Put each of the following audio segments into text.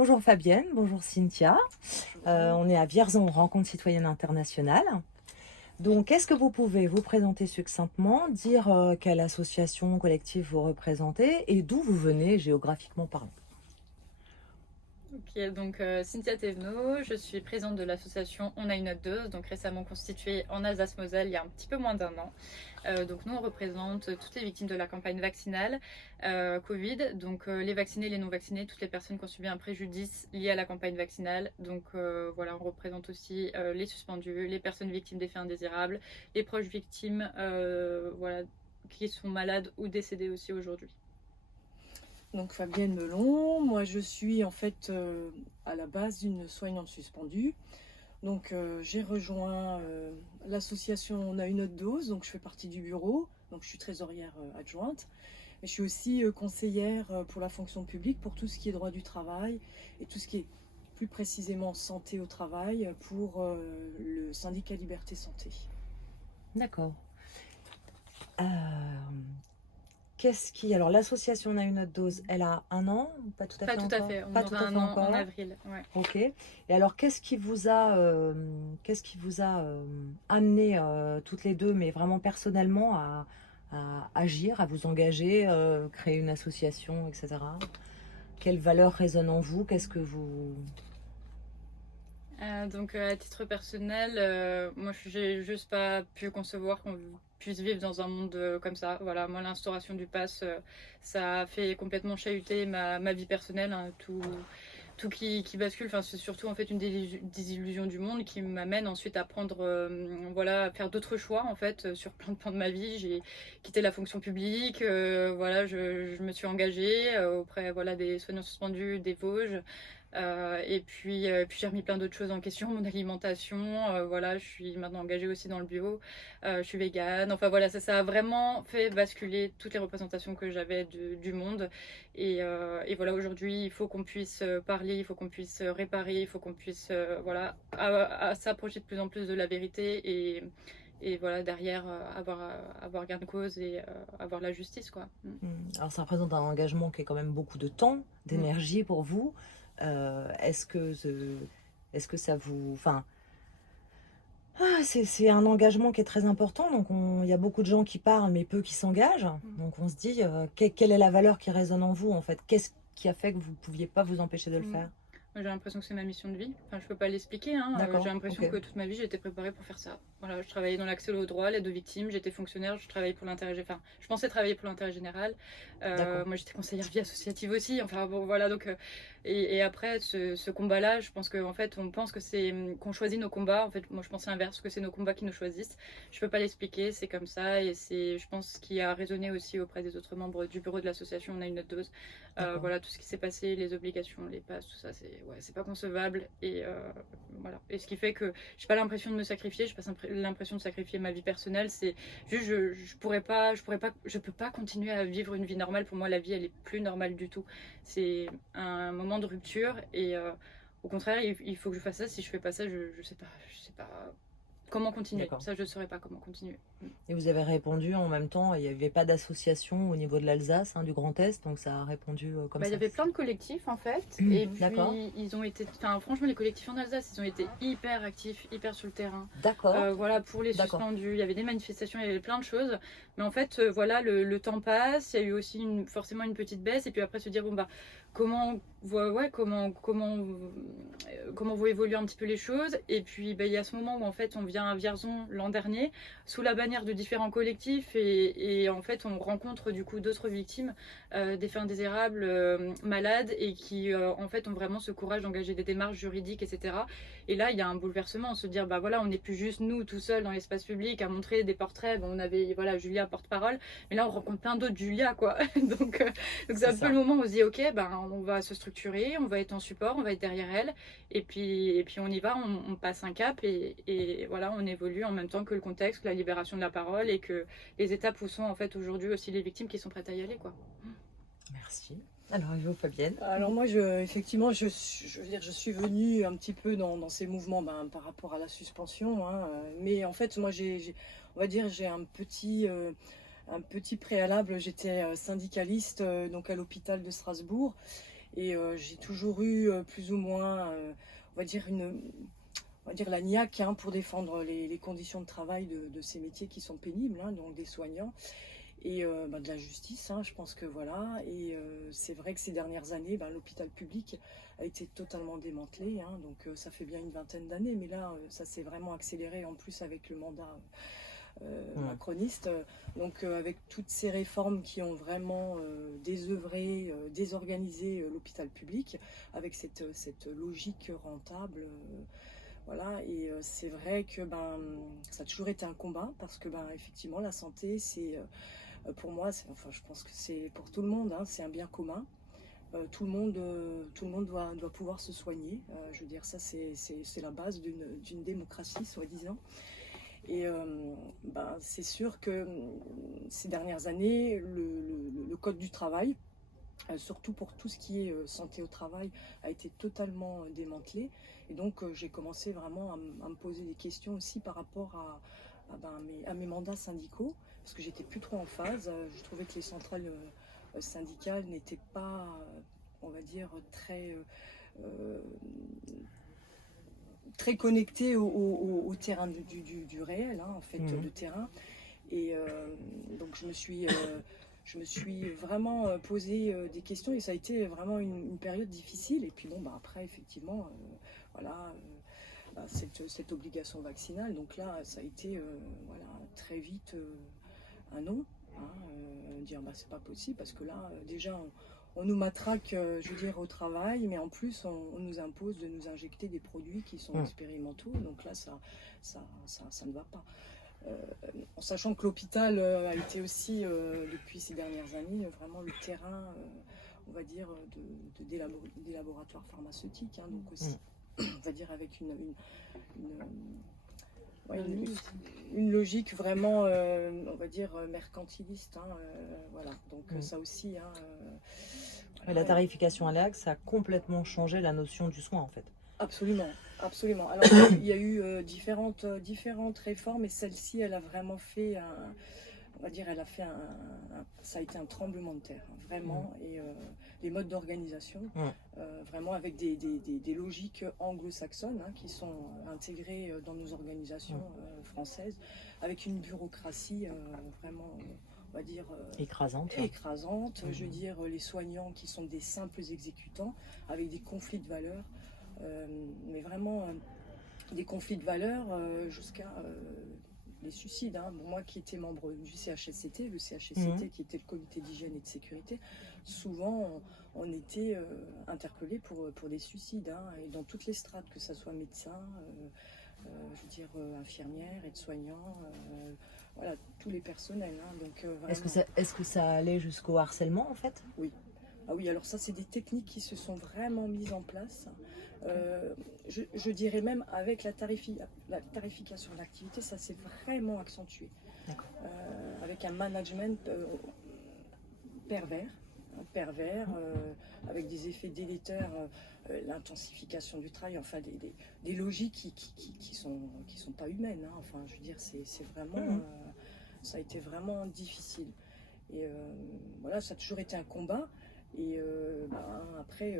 Bonjour Fabienne, bonjour Cynthia. On est à Vierzon, rencontre citoyenne internationale. Donc, est-ce que vous pouvez vous présenter succinctement, dire quelle association collective vous représentez et d'où vous venez géographiquement parlant? Ok, donc Cynthia Thévenot, je suis présidente de l'association On a une autre dose, donc récemment constituée en Alsace-Moselle il y a un petit peu moins d'un an. Donc nous on représente toutes les victimes de la campagne vaccinale Covid, donc les vaccinés, les non vaccinés, toutes les personnes qui ont subi un préjudice lié à la campagne vaccinale. Donc voilà, on représente aussi les suspendus, les personnes victimes d'effets indésirables, les proches victimes voilà, qui sont malades ou décédées aussi aujourd'hui. Donc Fabienne Melon, moi je suis en fait à la base une soignante suspendue. Donc j'ai rejoint l'association On a une autre dose, donc je fais partie du bureau, donc je suis trésorière adjointe. Mais je suis aussi conseillère pour la fonction publique pour tout ce qui est droit du travail et tout ce qui est plus précisément santé au travail pour le syndicat Liberté Santé. D'accord. Euh, Alors, l'association On a une autre dose, elle a un an? Pas tout à Pas fait tout à encore? fait, on Pas tout aura à un fait an en encore. avril. Ouais. Ok. Et alors, qu'est-ce qui vous a amené toutes les deux, mais vraiment personnellement, à agir, à vous engager, créer une association, etc. Quelles valeurs résonnent en vous? Qu'est-ce que vous... Donc à titre personnel, moi j'ai juste pas pu concevoir qu'on puisse vivre dans un monde comme ça. Voilà, moi l'instauration du pass, ça a fait complètement chahuter ma vie personnelle, hein, tout qui bascule. Enfin, c'est surtout en fait une désillusion du monde qui m'amène ensuite à prendre, voilà, à faire d'autres choix en fait sur plein de plans de ma vie. J'ai quitté la fonction publique, voilà, je me suis engagée auprès voilà des soignants suspendus des Vosges. Puis j'ai remis plein d'autres choses en question, mon alimentation. Voilà, je suis maintenant engagée aussi dans le bio. Je suis végane. Enfin voilà, ça a vraiment fait basculer toutes les représentations que j'avais du monde. Et voilà, aujourd'hui, il faut qu'on puisse parler, il faut qu'on puisse réparer, il faut qu'on puisse voilà, à s'approcher de plus en plus de la vérité et voilà, derrière, avoir gain de cause et avoir la justice, quoi. Mm. Alors, ça représente un engagement qui est quand même beaucoup de temps, Mm. d'énergie pour vous. Est-ce que ça vous... Enfin, c'est un engagement qui est très important. Donc, il y a beaucoup de gens qui parlent, mais peu qui s'engagent. Donc, on se dit, quelle est la valeur qui résonne en vous, en fait? Qu'est-ce qui a fait que vous ne pouviez pas vous empêcher de le Mm. faire? Moi, j'ai l'impression que c'est ma mission de vie. Enfin, je peux pas l'expliquer, hein. J'ai D'accord, l'impression ok. que toute ma vie, j'ai été préparée pour faire ça. Voilà, je travaillais dans l'accès au droit, l'aide aux victimes, j'étais fonctionnaire, je travaillais pour l'intérêt, enfin, je pensais travailler pour l'intérêt général. D'accord. Moi, j'étais conseillère vie associative aussi. Enfin, bon, voilà. Donc, et après, ce combat-là, je pense qu'en fait, on pense que c'est qu'on choisit nos combats. En fait, moi, je pensais l'inverse, que c'est nos combats qui nous choisissent. Je peux pas l'expliquer, c'est comme ça, et c'est, je pense, ce qui a résonné aussi auprès des autres membres du bureau de l'association. On a une autre dose. D'accord. Voilà, tout ce qui s'est passé, les obligations, les passes, tout ça, c'est pas concevable. Et voilà. Et ce qui fait que j'ai pas l'impression de me sacrifier, j'ai pas l'impression de sacrifier ma vie personnelle. C'est juste, je peux pas continuer à vivre une vie normale. Pour moi, la vie, elle est plus normale du tout. C'est un moment de rupture et au contraire, il faut que je fasse ça. Si je fais pas ça, je sais pas comment continuer. D'accord. Ça, je saurais pas comment continuer. Et vous avez répondu en même temps, il n'y avait pas d'association au niveau de l'Alsace, hein, du Grand Est, donc ça a répondu comme Bah, il y ça. avait plein de collectifs en fait, et D'accord. puis ils ont été, enfin franchement les collectifs en Alsace, ils ont été hyper actifs, hyper sur le terrain. D'accord. Voilà, pour les D'accord. suspendus, il y avait des manifestations, il y avait plein de choses, mais en fait voilà, le temps passe, il y a eu aussi forcément une petite baisse, et puis après se dire bon bah comment comment vont évoluer un petit peu les choses, et puis bah, il y a ce moment où en fait on vient à Vierzon l'an dernier sous la bannière de différents collectifs, et en fait on rencontre du coup d'autres victimes des faits indésirables, malades, et qui en fait ont vraiment ce courage d'engager des démarches juridiques, etc. Et là, il y a un bouleversement, se dire, bah voilà, on n'est plus juste nous tout seuls dans l'espace public à montrer des portraits. Bon, on avait, voilà, Julia porte-parole, mais là, on rencontre plein d'autres Julia, quoi. Donc c'est C'est un peu ça. le moment où on se dit, ok, ben, on va se structurer, on va être en support, on va être derrière elle, et puis on y va, on passe un cap, et voilà, on évolue en même temps que le contexte, la libération de la parole, et que les étapes où sont en fait aujourd'hui aussi les victimes qui sont prêtes à y aller, quoi. Merci. Alors, et vous, Fabienne? Alors moi, effectivement, je veux dire, je suis venue un petit peu dans ces mouvements par rapport à la suspension, hein, mais en fait, moi, on va dire, j'ai un petit préalable. J'étais syndicaliste donc à l'hôpital de Strasbourg. Et j'ai toujours eu plus ou moins, on va dire, la niaque pour défendre les conditions de travail de ces métiers qui sont pénibles, donc des soignants et de la justice, je pense que voilà. Et c'est vrai que ces dernières années, l'hôpital public a été totalement démantelé, donc ça fait bien une vingtaine d'années, mais là, ça s'est vraiment accéléré en plus avec le mandat macroniste. Donc avec toutes ces réformes qui ont vraiment désœuvré, désorganisé l'hôpital public, avec cette logique rentable. Voilà, et c'est vrai que ça a toujours été un combat parce que effectivement la santé c'est pour moi, enfin je pense que c'est pour tout le monde, c'est un bien commun. Tout le monde doit pouvoir se soigner. Je veux dire, ça c'est la base d'une démocratie, soi-disant. Et c'est sûr que ces dernières années, le code du travail, surtout pour tout ce qui est santé au travail, a été totalement démantelé. Et donc j'ai commencé vraiment à me poser des questions aussi par rapport à mes mandats syndicaux, parce que j'étais plus trop en phase. Je trouvais que les centrales syndicales n'étaient pas, on va dire, très connectées au terrain du réel, en fait, de terrain. Et donc je me suis vraiment posé des questions et ça a été vraiment une période difficile. Et puis après, effectivement, voilà, cette obligation vaccinale. Donc là, ça a été voilà, très vite un non. Dire c'est pas possible parce que là, déjà, on nous matraque, je veux dire, au travail, mais en plus, on nous impose de nous injecter des produits qui sont expérimentaux. Donc là, ça ne va pas. En sachant que l'hôpital a été aussi, depuis ces dernières années, vraiment le terrain, on va dire, des laboratoires pharmaceutiques. Donc aussi, on va dire, avec une logique vraiment, on va dire, mercantiliste. Voilà. Donc ça aussi... La tarification à l'acte, ça a complètement changé la notion du soin, en fait. Absolument, absolument. Alors, il y a eu différentes réformes, et celle-ci, elle a vraiment fait on va dire, ça a été un tremblement de terre, vraiment, et les modes d'organisation, vraiment avec des logiques anglo-saxonnes qui sont intégrées dans nos organisations françaises, avec une bureaucratie vraiment, on va dire, écrasante. Je veux dire, les soignants qui sont des simples exécutants, avec des conflits de valeurs. Mais vraiment des conflits de valeurs jusqu'à les suicides. Moi qui étais membre du CHSCT, le CHSCT qui était le comité d'hygiène et de sécurité, souvent on était interpellés pour des suicides, et dans toutes les strates, que ce soit médecins, je veux dire infirmières, aides-soignants, voilà, tous les personnels. Donc, est-ce que ça allait jusqu'au harcèlement en fait? Oui. Ah oui, alors ça, c'est des techniques qui se sont vraiment mises en place. Je dirais même avec la tarification de l'activité, ça s'est vraiment accentué. Avec un management pervers, avec des effets délétères, l'intensification du travail, enfin des logiques qui sont pas humaines. Enfin, je veux dire, c'est vraiment, ça a été vraiment difficile. Et voilà, ça a toujours été un combat. Et après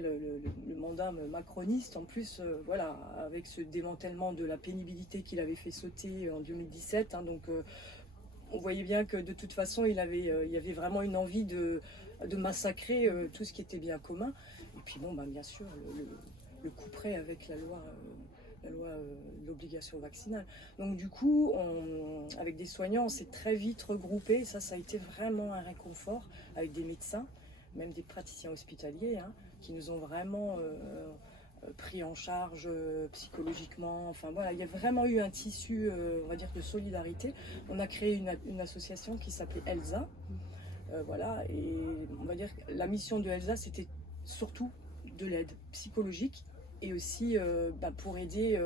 le mandat macroniste, en plus, voilà, avec ce démantèlement de la pénibilité qu'il avait fait sauter en 2017, donc on voyait bien que de toute façon il y avait vraiment une envie de massacrer tout ce qui était bien commun. Et puis bien sûr, le couperet avec la loi de l'obligation vaccinale. Donc du coup, avec des soignants, on s'est très vite regroupés. Ça a été vraiment un réconfort, avec des médecins, même des praticiens hospitaliers, qui nous ont vraiment pris en charge psychologiquement. Enfin voilà, il y a vraiment eu un tissu, on va dire, de solidarité. On a créé une association qui s'appelait ELSA. Voilà, et on va dire que la mission de ELSA, c'était surtout de l'aide psychologique, et aussi pour aider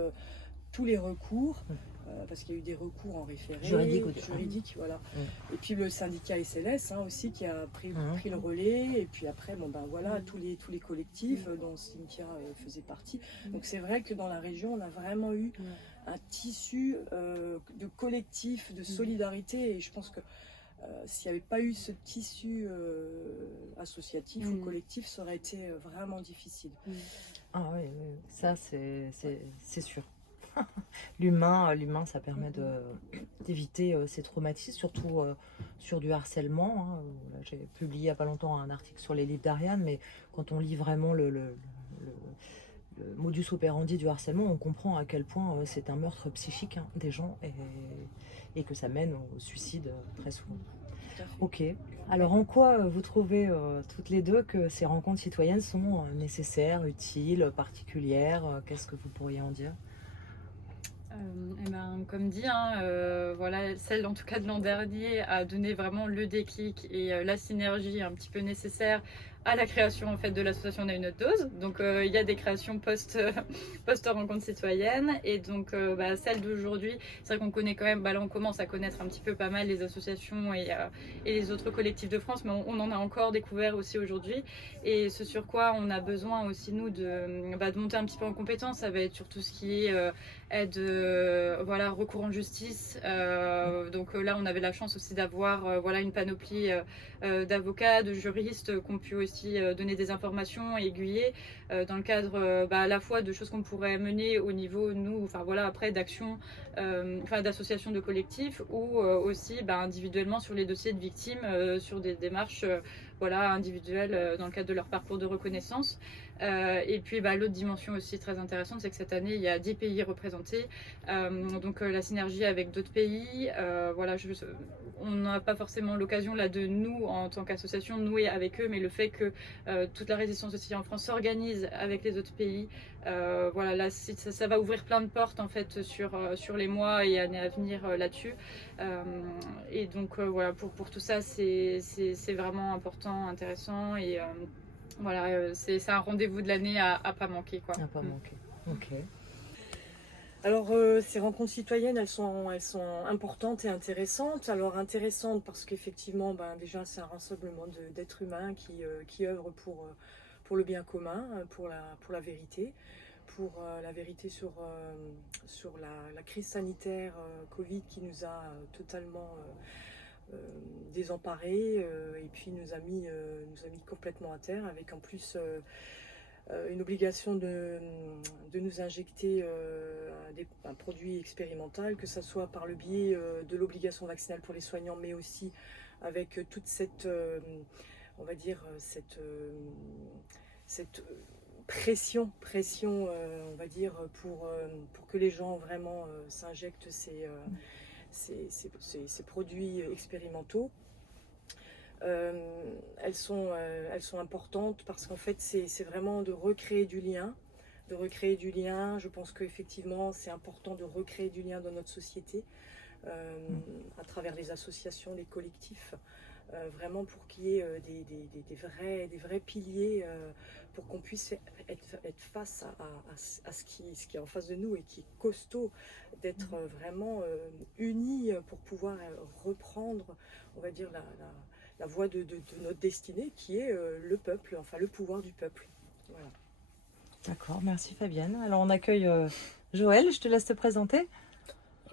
tous les recours, parce qu'il y a eu des recours en référé, juridique, voilà. Et puis le syndicat SLS aussi qui a pris le relais, et puis après voilà, tous les collectifs dont Cynthia faisait partie. Donc c'est vrai que dans la région, on a vraiment eu un tissu de collectif, de solidarité, et je pense que S'il n'y avait pas eu ce tissu associatif ou collectif, ça aurait été vraiment difficile. Ah oui, oui, ça c'est sûr. L'humain, ça permet d'éviter ces traumatismes, surtout sur du harcèlement, hein. Là, j'ai publié il n'y a pas longtemps un article sur les livres d'Ariane, mais quand on lit vraiment le modus operandi du harcèlement, on comprend à quel point c'est un meurtre psychique, hein, des gens et que ça mène au suicide très souvent. Tout à fait. Ok. Alors en quoi vous trouvez toutes les deux que ces rencontres citoyennes sont nécessaires, utiles, particulières? Qu'est-ce que vous pourriez en dire? Eh ben, comme dit, hein, voilà, celle en tout cas de l'an dernier a donné vraiment le déclic et la synergie un petit peu nécessaire à la création en fait de l'association On a une autre dose. Donc il y a des créations post rencontre citoyenne et donc celle d'aujourd'hui, c'est vrai qu'on connaît quand même, là on commence à connaître un petit peu pas mal les associations et les autres collectifs de France, mais on en a encore découvert aussi aujourd'hui. Et ce sur quoi on a besoin aussi nous de monter un petit peu en compétence, ça va être sur tout ce qui est aide, recours en justice. Donc là, on avait la chance aussi d'avoir une panoplie d'avocats, de juristes qui ont pu aussi donner des informations et aiguiller dans le cadre à la fois de choses qu'on pourrait mener au niveau, nous, après d'actions, d'associations de collectifs ou aussi individuellement sur les dossiers de victimes, sur des démarches individuelles dans le cadre de leur parcours de reconnaissance. Et puis l'autre dimension aussi très intéressante, c'est que cette année il y a 10 pays représentés, donc la synergie avec d'autres pays, on n'a pas forcément l'occasion là de nous en tant qu'association nouer avec eux, mais le fait que toute la résistance aussi en France s'organise avec les autres pays, là ça va ouvrir plein de portes en fait sur les mois et années à venir là-dessus, et donc pour tout ça c'est vraiment important, intéressant et c'est un rendez-vous de l'année à pas manquer, quoi. À pas manquer. Ok. Alors, ces rencontres citoyennes, elles sont importantes et intéressantes. Alors, intéressantes parce qu'effectivement, déjà, c'est un rassemblement d'êtres humains qui œuvrent pour le bien commun, pour la vérité, la vérité sur la crise sanitaire Covid qui nous a totalement désemparés, et puis nous a mis complètement à terre, avec en plus une obligation de nous injecter un produit expérimental, que ce soit par le biais de l'obligation vaccinale pour les soignants, mais aussi avec toute cette, on va dire, cette pression, on va dire, pour que les gens vraiment s'injectent ces produits expérimentaux. Elles sont importantes parce qu'en fait c'est vraiment de recréer du lien. Je pense qu'effectivement c'est important de recréer du lien dans notre société, à travers les associations, les collectifs, vraiment pour qu'il y ait des vrais piliers, pour qu'on puisse être face à ce qui est en face de nous et qui est costaud, d'être vraiment unis pour pouvoir reprendre, on va dire, la voie de notre destinée, qui est le peuple, enfin le pouvoir du peuple. Voilà. D'accord, merci Fabienne. Alors on accueille Joël, je te laisse te présenter.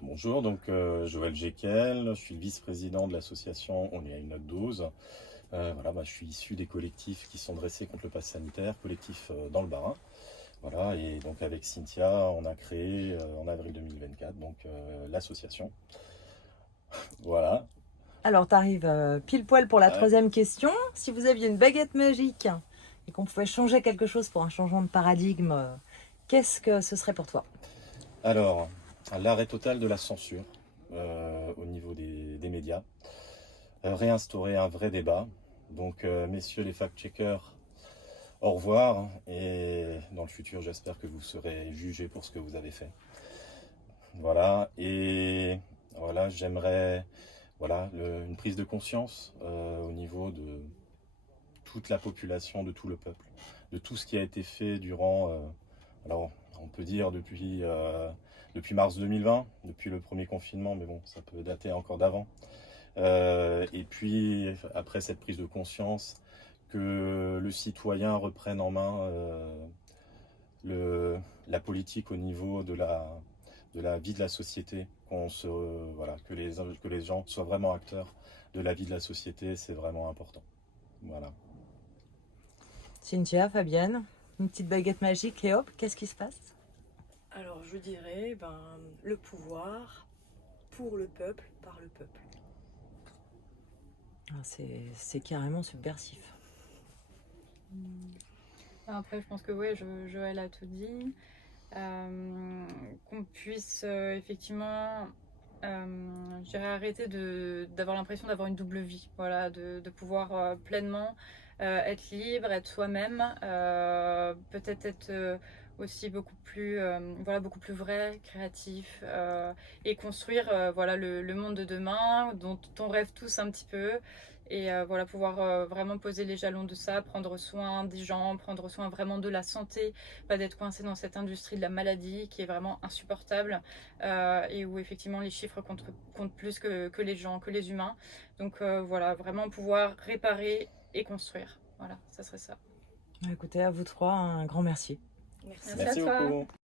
Bonjour, donc Joël Jekyll, je suis le vice-président de l'association On est à une autre dose. Je suis issu des collectifs qui sont dressés contre le pass sanitaire, collectif dans le Bas-Rhin. Voilà, et donc avec Cynthia, on a créé en avril 2024 l'association. Voilà. Alors tu arrives pile poil pour la troisième question. Si vous aviez une baguette magique et qu'on pouvait changer quelque chose pour un changement de paradigme, qu'est-ce que ce serait pour toi? Alors, l'arrêt total de la censure au niveau des médias, réinstaurer un vrai débat. Donc, messieurs les fact-checkers, au revoir, et dans le futur, j'espère que vous serez jugés pour ce que vous avez fait. Voilà, et voilà, j'aimerais une prise de conscience au niveau de toute la population, de tout le peuple, de tout ce qui a été fait durant, alors on peut dire depuis mars 2020, depuis le premier confinement, mais bon, ça peut dater encore d'avant. Et puis, après cette prise de conscience, que le citoyen reprenne en main la politique au niveau de la vie de la société, que les gens soient vraiment acteurs de la vie de la société, c'est vraiment important. Voilà. Cynthia, Fabienne, une petite baguette magique et hop, qu'est-ce qui se passe? Alors je dirais le pouvoir pour le peuple, par le peuple. Ah, c'est carrément subversif. Après, je pense que oui, Joël a tout dit. Qu'on puisse effectivement je dirais arrêter d'avoir l'impression d'avoir une double vie, voilà, de pouvoir pleinement être libre, être soi-même, peut-être être aussi beaucoup plus vrai, créatif, et construire voilà, le monde de demain dont on rêve tous un petit peu. Et voilà, pouvoir vraiment poser les jalons de ça, prendre soin des gens, prendre soin vraiment de la santé, pas d'être coincé dans cette industrie de la maladie qui est vraiment insupportable, et où effectivement les chiffres comptent plus que les gens, que les humains. Donc voilà, vraiment pouvoir réparer et construire. Voilà, ça serait ça. Écoutez, à vous trois, un grand merci. Merci. Merci à toi. beaucoup.